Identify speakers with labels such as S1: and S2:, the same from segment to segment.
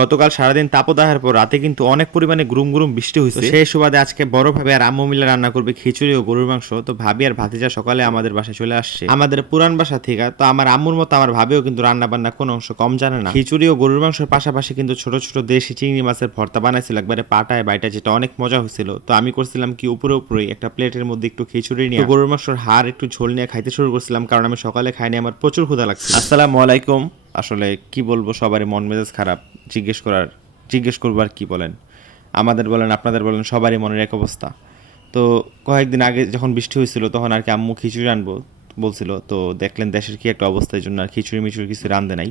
S1: গতকাল সারাদিন তাপদাহের পর রাতে কিন্তু অনেক পরিমাণে গুরুম গুরুম বৃষ্টি হয়েছে সেই সুবাদে আজকে বড় ভাবে আর আম্মু মিলে রান্না করবে খিচুড়ি ও গরুর মাংস। তো ভাবি আর ভাতিজা সকালে আমাদের বাসায় চলে আসছে। আমাদের পুরান বাসা থেকে তো আমার আম্মুর মতো আমার ভাবেও কিন্তু রান্না বান্না কোনো অংশ কম জানে না। খিচুড়ি ও গরুর মাংসের পাশাপাশি কিন্তু ছোট ছোট দেশি চিংড়ি মাছের ভর্তা বানাইছিল একবারে পাটায় বাইটা যেটা অনেক মজা হয়েছিল তো আমি করছিলাম কি উপরে উপরে একটা প্লেটের মধ্যে একটু খিচুড়ি নিয়ে। গরুর মাংসের হাড় একটু ঝোল নিয়ে খাইতে শুরু করছিলাম কারণ আমি সকালে খাইনি আমার প্রচুর ক্ষুধা লাগছে। আসসালামু আলাইকুম। আসলে কি বলব, সবারই মন মেজাজ খারাপ। জিজ্ঞেস করার, জিজ্ঞেস করবার কি বলেন। আমাদের বলেন, আপনাদের বলেন, সবারই মনের এক অবস্থা। তো কয়েকদিন আগে যখন বৃষ্টি হয়েছিল, তখন আর কি আম্মু খিচুড়ি আনব বলছিল। তো দেখলেন দেশের কি একটা অবস্থা এই জন্য আর খিচুড়ি মিচুড়ি কিছু রান্ধে নাই।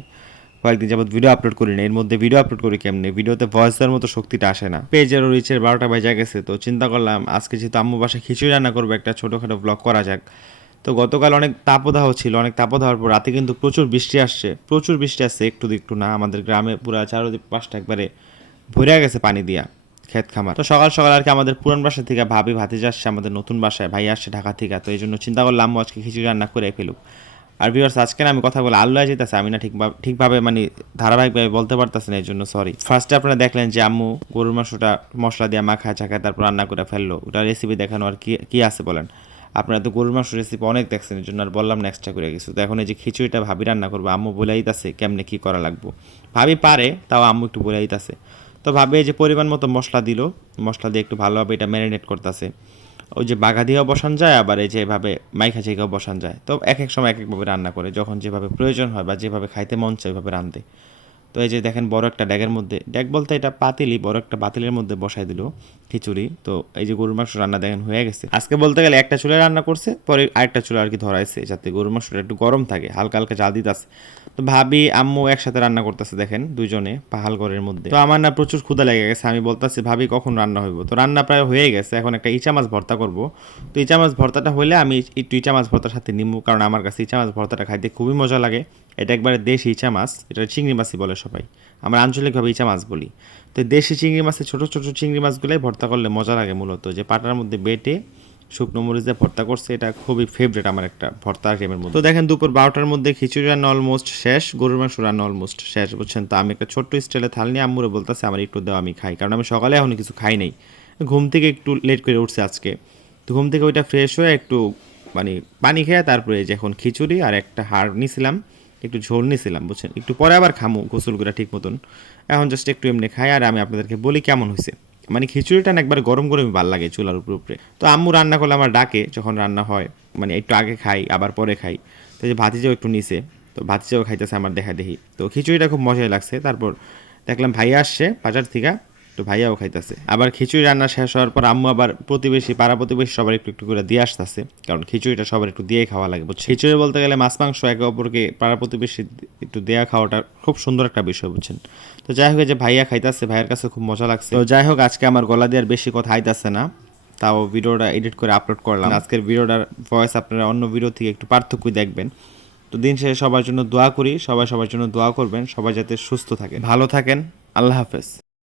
S1: কয়েকদিন যাবত ভিডিও আপলোড করি না এর মধ্যে ভিডিও আপলোড করি কেমনে? ভিডিওতে ভয়েস দেওয়ার মতো শক্তিটা আসে না। পেজের ও রিচের বারোটা বাজে গেছে, তো চিন্তা করলাম আজকে যেহেতু আম্মু বাসায় খিচুড়ি রান্না করব একটা ছোটোখাটো ব্লগ করা যাক। তো গতকাল অনেক তাপদাহ ছিল, অনেক তাপদাহর পর রাতে কিন্তু প্রচুর বৃষ্টি আসছে। প্রচুর বৃষ্টি আসছে একটু একটু না, আমাদের গ্রামে পুরো চারোদিক পাশটা একবারে ভরে গেছে পানি দিয়া ক্ষেত খামার। তো সকাল সকাল আর কি আমাদের পুরান বাসা থেকে ভাবি, ভাতিজা আসছে আমাদের নতুন বাসায়, ভাই আসছে ঢাকা থেকে, তো এই জন্য চিন্তা করলাম, আজকে খিচুড়ি রান্না করে ফেলুক। আর ভিউয়ার্স আজকে না আমি কথা বলে আল্লাহ যেতেছে, আমি না ঠিকভাবে ঠিকভাবে মানে ধারাবাহিকভাবে বলতে পারতেছি না এই জন্য সরি ফার্স্টে আপনারা দেখলেন যে আম্মু গরুর মাংসটা মশলা দিয়ে মাখায়, চাখায়, তারপর রান্না করে ফেলল। ওটা রেসিপি দেখানো আর কি কি আছে বলেন? আপনারা তো গরুর মাংস রেসিপি অনেক দেখছেন এর জন্য আর বললাম না এক্সট্রা করে কিছু। তো এখন এই যে খিচুড়িটা ভাবি রান্না করব, আম্মু বলে দিতেছে কেমনে কী করা লাগবো। ভাবি পারে, তাও আম্মু একটু বলে দিতেছে। তো ভাবে যে পরিমাণ মতো মশলা দিল, মশলা দিয়ে একটু ভালোভাবে এটা ম্যারিনেট করতেছে। ওই যে বাঘা দিয়েও বসান যায়, আবার এই যেভাবে মাইখা চেকেও বসান যায়। তো এক এক সময় এক একভাবে রান্না করে, যখন যেভাবে প্রয়োজন হয় বা যেভাবে খাইতে মন চায় ওইভাবে রাঁধে। তো এই যে দেখেন বড় একটা ড্যাগের মধ্যে, ড্যাগ বলতে এটা পাতিলি, বড় একটা পাতিলের মধ্যে বসাই দিল খিচুড়ি। তো এই যে গরুর মাংস রান্না দেখেন হয়ে গেছে। আজকে বলতে গেলে একটা চুলে রান্না করছে, পরে আরেকটা চুলে আর কি ধরাইছে, যাতে গরুর মাংসটা একটু গরম থাকে, হালকা হালকা জাল দিতেছে। তো ভাবি, আম্মু একসাথে রান্না করতেছে দেখেন দুজনে পাহাল ঘরের মধ্যে। তো আমার না প্রচুর ক্ষুদা লেগে গেছে, আমি বলতেছি, ভাবি, কখন রান্না হইব? তো রান্না প্রায় হয়ে গেছে, এখন একটা ইচা মাছ ভর্তা করব। তো ইচা মাছ ভর্তাটা হলে আমি একটু ইচা মাছ ভর্তার সাথে নিমু, কারণ আমার কাছে ইচা মাছ ভর্তাটা খাইতে খুবই মজা লাগে। এটা একবারে দেশি ইচা মাছ, এটা চিংড়ি মাছই বলে সবাই। আমরা আঞ্চলিকভাবে ইচা মাছ বলি। তো দেশি চিংড়ি মাছের ছোটো ছোটো চিংড়ি মাছগুলোই ভর্তা করলে মজা লাগে মূলত। যে পাটার মধ্যে বেটে শুকনো মরিচ দিয়ে ভর্তা করছে, এটা খুবই ফেভারিট আমার একটা ভর্তা আইটেমের মধ্যে। তো দেখেন, দুপুর বারোটার মধ্যে খিচুড়ি রান্না অলমোস্ট শেষ, গরুর মাংস রান্না অলমোস্ট শেষ, বুঝছেন? তো আমি একটা ছোট্ট স্টাইলে থাল নিয়ে আম্মুরে বলতেছে, আমার একটু দেওয়া আমি খাই। কারণ আমি সকালে এখনও কিছু খাই নাই। ঘুম থেকে একটু লেট করে উঠছে আজকে। তো ঘুম থেকে ওইটা ফ্রেশ হয়ে একটু মানে পানি খেয়ে তারপরে যে এখন খিচুড়ি আর একটা হাড় নিয়েছিলাম একটু ঝোল নিয়েছিলাম বুঝছেন? একটু পরে আবার খামু গোসল করে ঠিক মতন। এখন জাস্ট একটু এমনি খাই আর আমি আপনাদেরকে বলি কেমন হয়েছে মানে খিচুড়িটা একবার গরম গরমই ভালো লাগে চুলার উপরে উপরে। তো আম্মু রান্না করলে আমার ডাকে যখন রান্না হয় মানে একটু আগে খাই, আবার পরে খাই। তো যে ভাতিজাও একটু নিচে তো ভাতিজাও খাইতেছে আমার দেখা দেখি। তো খিচুড়িটা খুব মজাই লাগছে। তারপর দেখলাম ভাইয়া আসছে বাজার থেকে। তো ভাইয়াও খাইতেছে। আবার খিচুড়ি রান্না শেষ হওয়ার পর আম্মু আবার প্রতিবেশী, পাড়া প্রতিবেশী সবার একটু একটু করে দিয়ে আসতেছে। কারণ খিচুড়িটা সবার একটু দিয়ে খাওয়া লাগে বুঝছে খিচুড়ি বলতে গেলে মাছ, মাংস একে অপরকে, পাড়া প্রতিবেশী একটু দেয়া খাওয়াটা খুব সুন্দর একটা বিষয়, বুঝছেন? তো যাই হোক যে ভাইয়া খাইতেছে, ভাইয়ের কাছে খুব মজা লাগছে। তো যাই হোক, আজকে আমার গলা দিয়ে আর বেশি কথা আইতাছে না। তাও ভিডিওটা এডিট করে আপলোড করলাম। আজকের ভিডিওটার ভয়েস আপনারা অন্য ভিডিও থেকে একটু পার্থক্যই দেখবেন। তো দিন শেষে সবার জন্য দোয়া করি, সবাই সবার জন্য দোয়া করবেন, সবাই যাতে সুস্থ থাকে ভালো থাকেন, আল্লাহ হাফেজ।